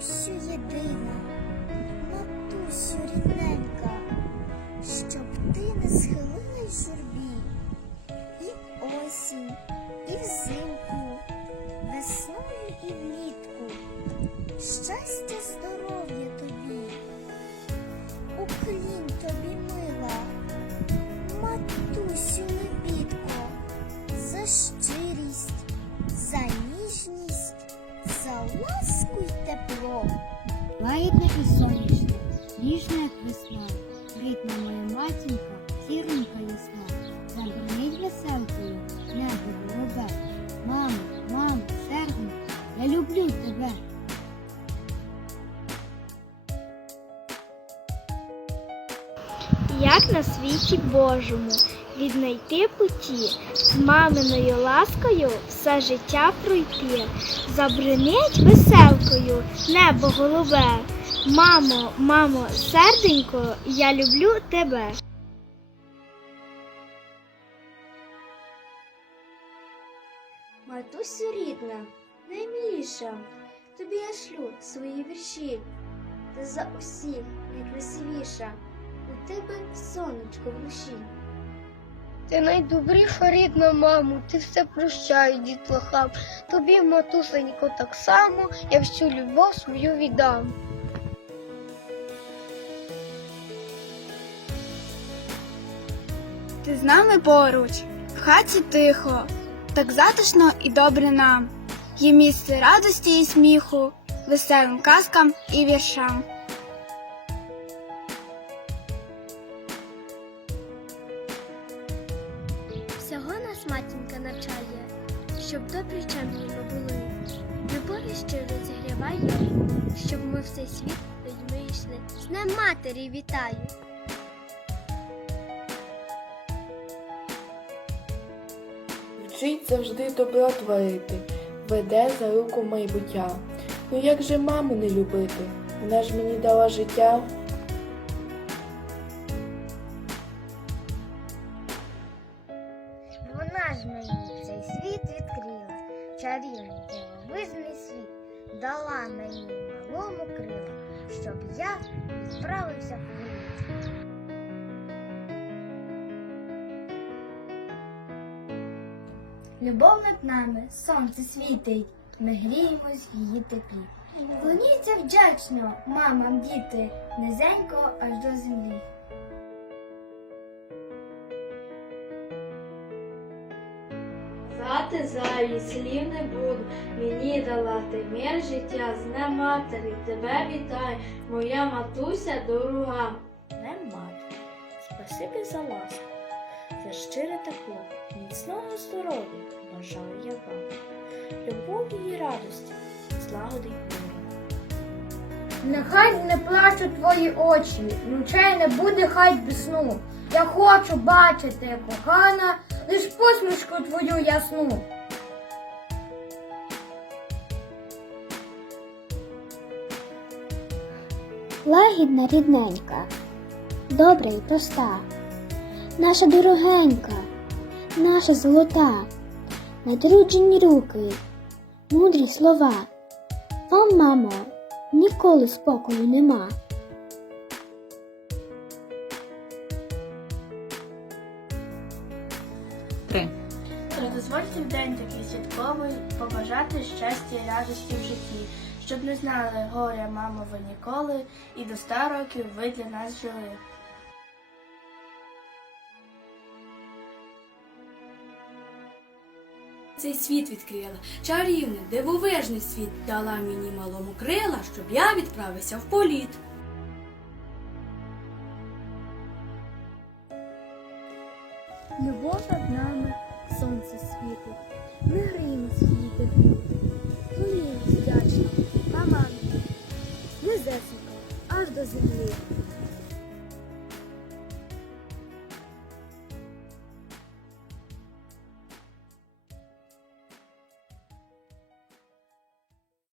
що єдина, матусю рідненька, щоб ти не схилилась журбі, і осінь, і взимку, весною і влітку, щастя, здоров'я тобі, уклін тобі мила, матусю лебідко, за щирість, за ніжність, за ласку тепло. Лагідна і сонячна, ніжна, як весна, рідна моя матінка, зіронька ясна, забронить веселкою, небо голубе. Мамо, мамо, серденько, я люблю тебе. Як на світі Божому віднайти путі, з маминою ласкою все життя пройти, забринить веселкою небо голубе. Мамо, мамо, серденько, я люблю тебе. Матусю рідна, наймиліша, тобі я шлю свої вірші. Ти за усіх найкрасивіша, у тебе сонечко в душі. Ти найдобріша рідна, мамо, ти все прощай дітлахам. Тобі, матусенько, так само, я всю любов свою віддам. Ти з нами поруч, в хаті тихо, так затишно і добре нам. Є місце радості і сміху, веселим казкам і віршам. Матінка навчає, щоб добрі чемні були. Любові щиро зігріває, щоб ми в цей світ людьми йшли. З Днем матері вітаю! Вчить завжди добро творити, веде за руку майбуття. Ну як же маму не любити? Вона ж мені дала життя. Чарівний дивовижний світ, дала мені малому крила, щоб я відправився в політ. Любов над нами, сонце світить, ми гріємось в її теплі. Клоніться вдячно, мамам, діти, низенько аж до землі. Зати залі слів не буду, мені дала ти мир життя, з днем матері, тебе вітаю, моя матуся дорога. Днем мати, спасибі за ласку, за щире тепло, міцного здоров'я бажаю я вам, любові і радості, злагоди. Нехай не плачуть твої очі, ночей не буде хай без сну. Я хочу бачити, кохана, лиш посмішку твою ясну. Лагідна рідненька, добра і проста, наша дорогенька, наша золота, натруджені руки, мудрі слова. Вам, мамо, ніколи спокою нема. Тож дозвольте в день такий святковий побажати щастя і радості в житті, щоб не знали горя, мамо, ви ніколи, і до ста років ви для нас жили. Цей світ відкрила, чарівний, дивовижний світ дала мені малому крила, щоб я відправився в політ. Любов нами, сонце світить, ми гріємось в